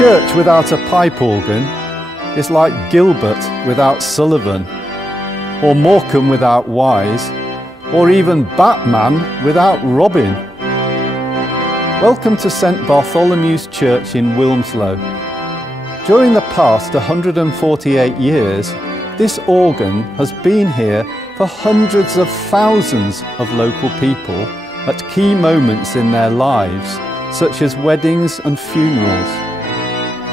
church without a pipe organ is like Gilbert without Sullivan, or Morecambe without Wise, or even Batman without Robin. Welcome to St Bartholomew's Church in Wilmslow. During the past 148 years, this organ has been here for hundreds of thousands of local people at key moments in their lives, such as weddings and funerals.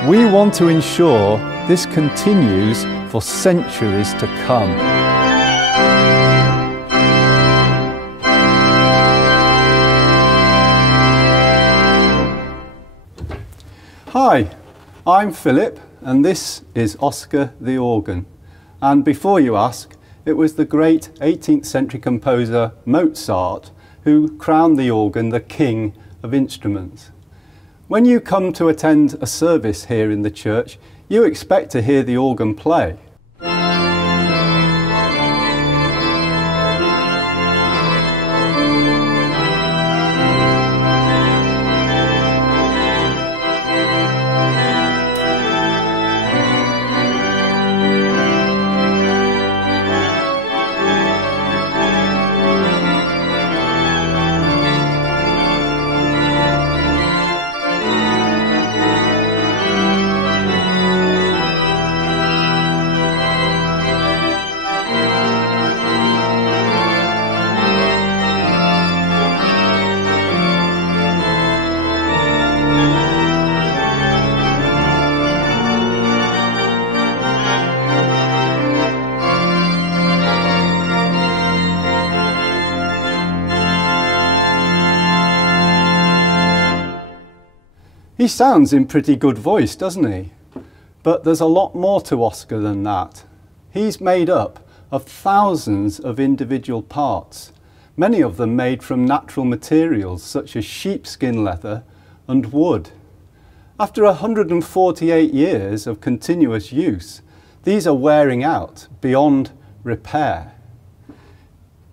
We want to ensure this continues for centuries to come. Hi, I'm Philip and this is Oscar the organ. And before you ask, it was the great 18th century composer Mozart who crowned the organ the king of instruments. When you come to attend a service here in the church, you expect to hear the organ play. He sounds in pretty good voice, doesn't he? But there's a lot more to Oscar than that. He's made up of thousands of individual parts, many of them made from natural materials such as sheepskin leather and wood. After 148 years of continuous use, these are wearing out beyond repair.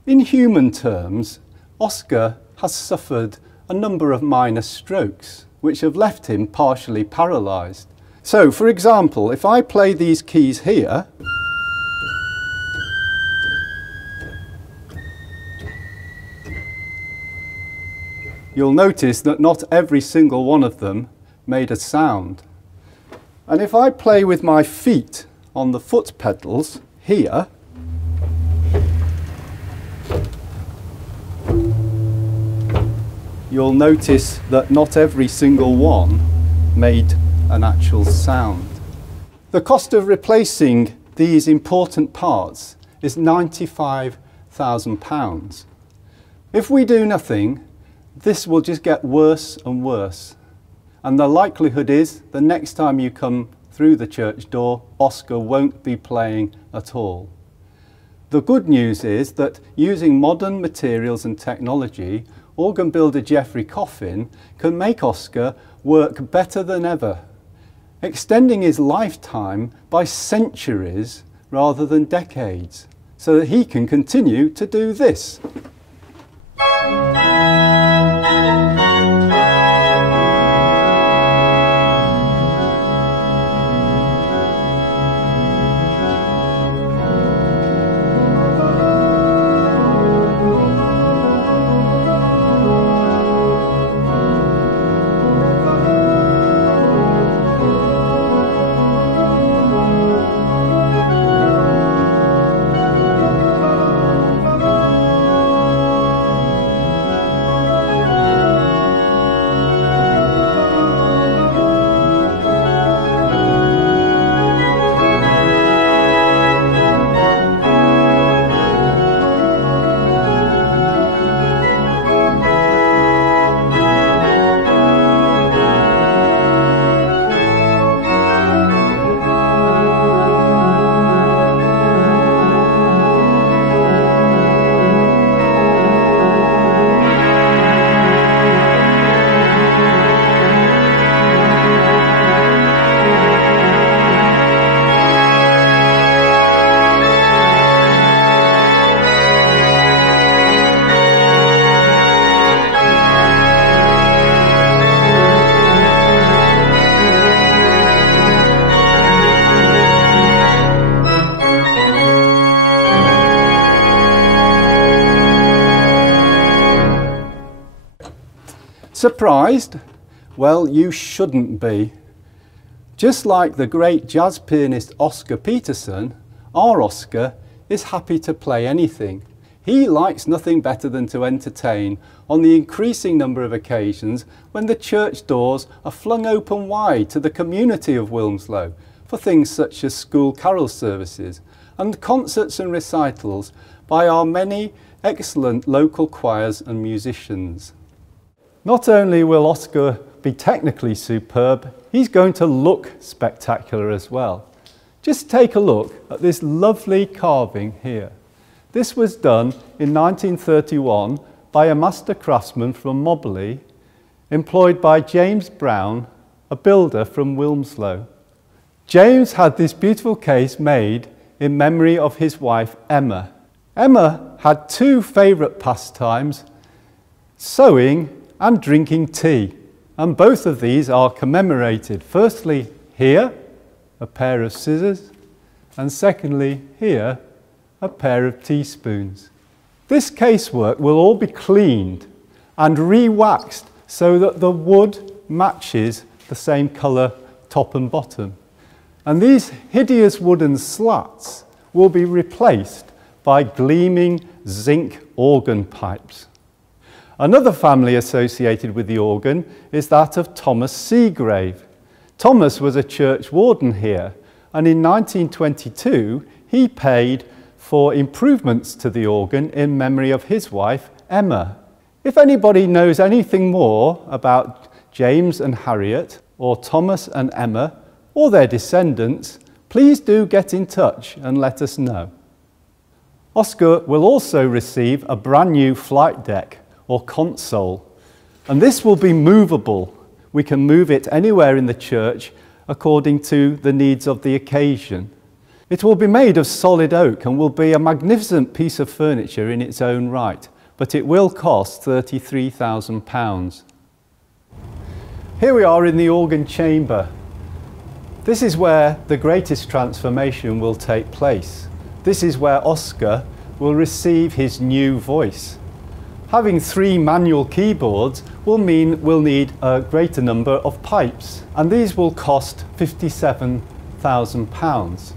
In human terms, Oscar has suffered a number of minor strokes, which have left him partially paralysed. So, for example, if I play these keys here, you'll notice that not every single one of them made a sound. And if I play with my feet on the foot pedals here, you'll notice that not every single one made an actual sound. The cost of replacing these important parts is £95,000. If we do nothing, this will just get worse and worse. And the likelihood is the next time you come through the church door, Oscar won't be playing at all. The good news is that using modern materials and technology, organ builder Geoffrey Coffin can make Oscar work better than ever, extending his lifetime by centuries rather than decades, so that he can continue to do this. Surprised? Well, you shouldn't be. Just like the great jazz pianist Oscar Peterson, our Oscar is happy to play anything. He likes nothing better than to entertain on the increasing number of occasions when the church doors are flung open wide to the community of Wilmslow for things such as school carol services and concerts and recitals by our many excellent local choirs and musicians. Not only will Oscar be technically superb, he's going to look spectacular as well. Just take a look at this lovely carving here. This was done in 1931 by a master craftsman from Moberley, employed by James Brown, a builder from Wilmslow. James had this beautiful case made in memory of his wife Emma. Emma had two favourite pastimes, sewing and drinking tea, and both of these are commemorated. Firstly here, a pair of scissors, and secondly here, a pair of teaspoons. This casework will all be cleaned and re-waxed so that the wood matches the same colour top and bottom. And these hideous wooden slats will be replaced by gleaming zinc organ pipes. Another family associated with the organ is that of Thomas Seagrave. Thomas was a church warden here, and in 1922 he paid for improvements to the organ in memory of his wife Emma. If anybody knows anything more about James and Harriet, or Thomas and Emma, or their descendants, please do get in touch and let us know. Oscar will also receive a brand new flight deck or console, and this will be movable. We can move it anywhere in the church according to the needs of the occasion. It will be made of solid oak and will be a magnificent piece of furniture in its own right, but it will cost £33,000. Here we are in the organ chamber. This is where the greatest transformation will take place. This is where Oscar will receive his new voice. Having 3 manual keyboards will mean we'll need a greater number of pipes, and these will cost £57,000.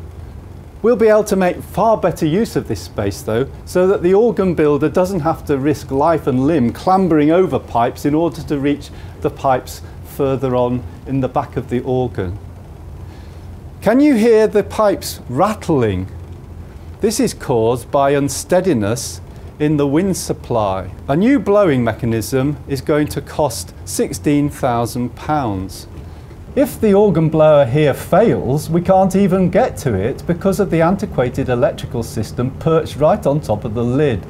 We'll be able to make far better use of this space though, so that the organ builder doesn't have to risk life and limb clambering over pipes in order to reach the pipes further on in the back of the organ. Can you hear the pipes rattling? This is caused by unsteadiness in the wind supply. A new blowing mechanism is going to cost £16,000. If the organ blower here fails, we can't even get to it because of the antiquated electrical system perched right on top of the lid.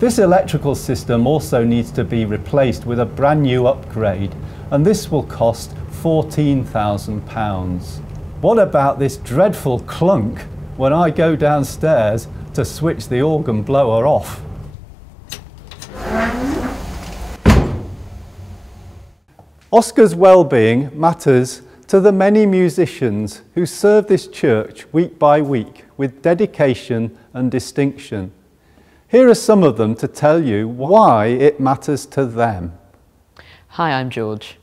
This electrical system also needs to be replaced with a brand new upgrade, and this will cost £14,000. What about this dreadful clunk when I go downstairs to switch the organ blower off? Oscar's well-being matters to the many musicians who serve this church week by week with dedication and distinction. Here are some of them to tell you why it matters to them. Hi, I'm George.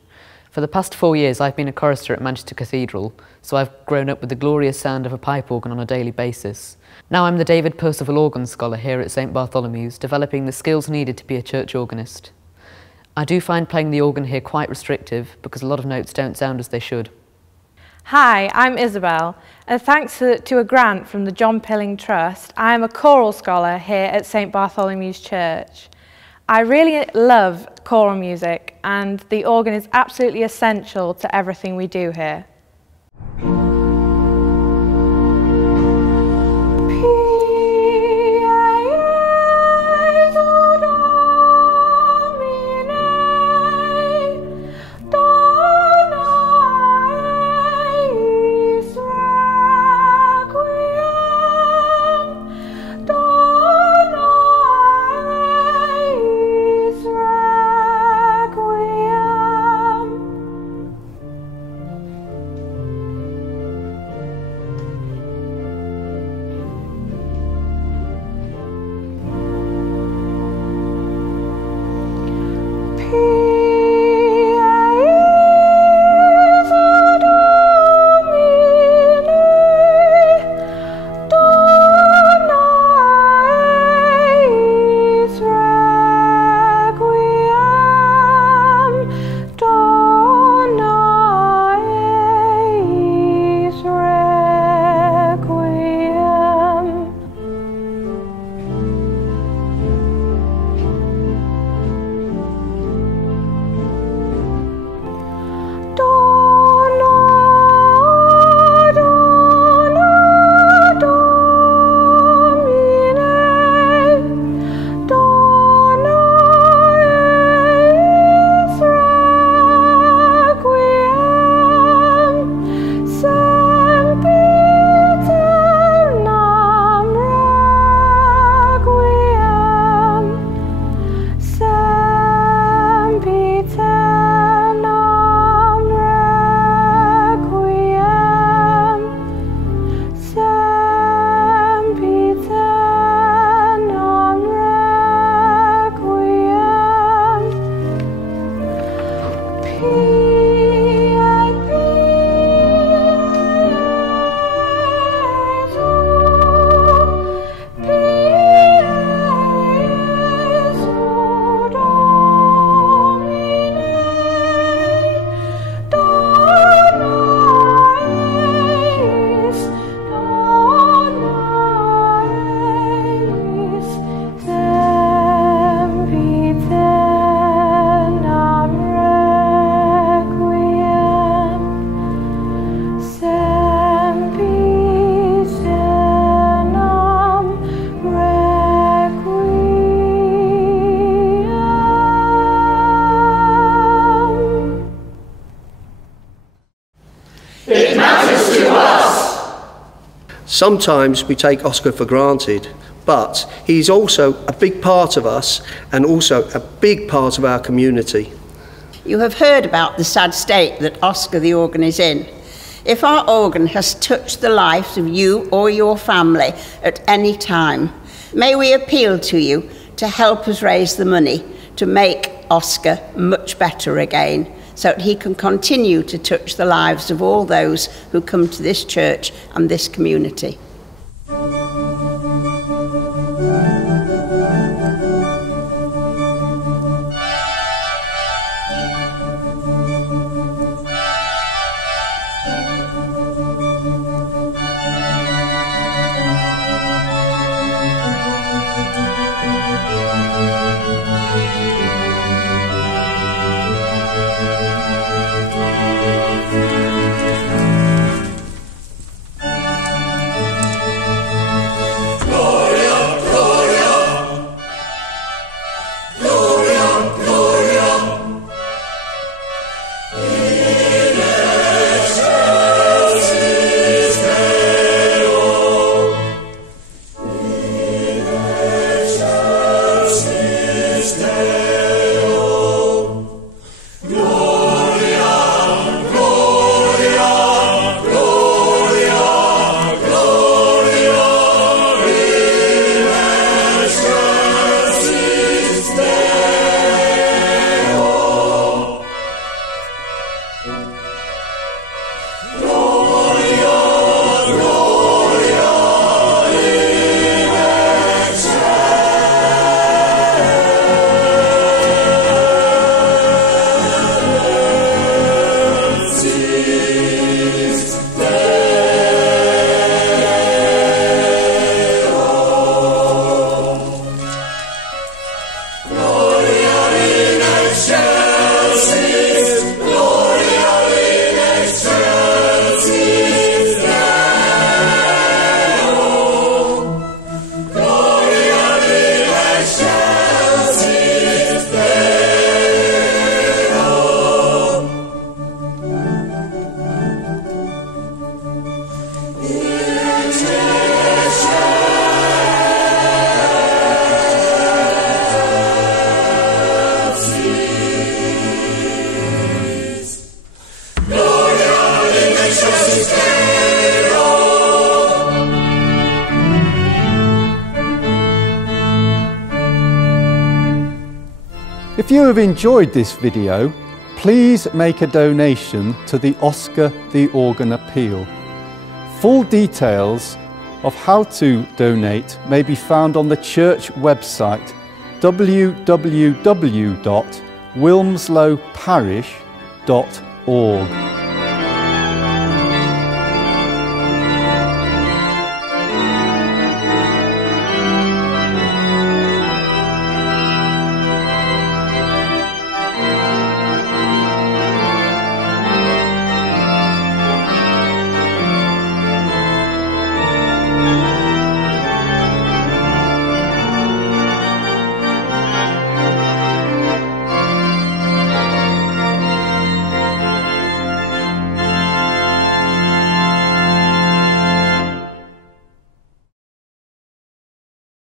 For the past 4 years I've been a chorister at Manchester Cathedral, so I've grown up with the glorious sound of a pipe organ on a daily basis. Now I'm the David Percival Organ Scholar here at St Bartholomew's, developing the skills needed to be a church organist. I do find playing the organ here quite restrictive because a lot of notes don't sound as they should. Hi, I'm Isabel, and thanks to a grant from the John Pilling Trust, I am a choral scholar here at St Bartholomew's Church. I really love choral music, and the organ is absolutely essential to everything we do here. Sometimes we take Oscar for granted, but he's also a big part of us and also a big part of our community. You have heard about the sad state that Oscar the organ is in. If our organ has touched the lives of you or your family at any time, may we appeal to you to help us raise the money to make Oscar much better again, so that he can continue to touch the lives of all those who come to this church and this community. If you have enjoyed this video, please make a donation to the Oscar the Organ Appeal. Full details of how to donate may be found on the church website www.wilmslowparish.org.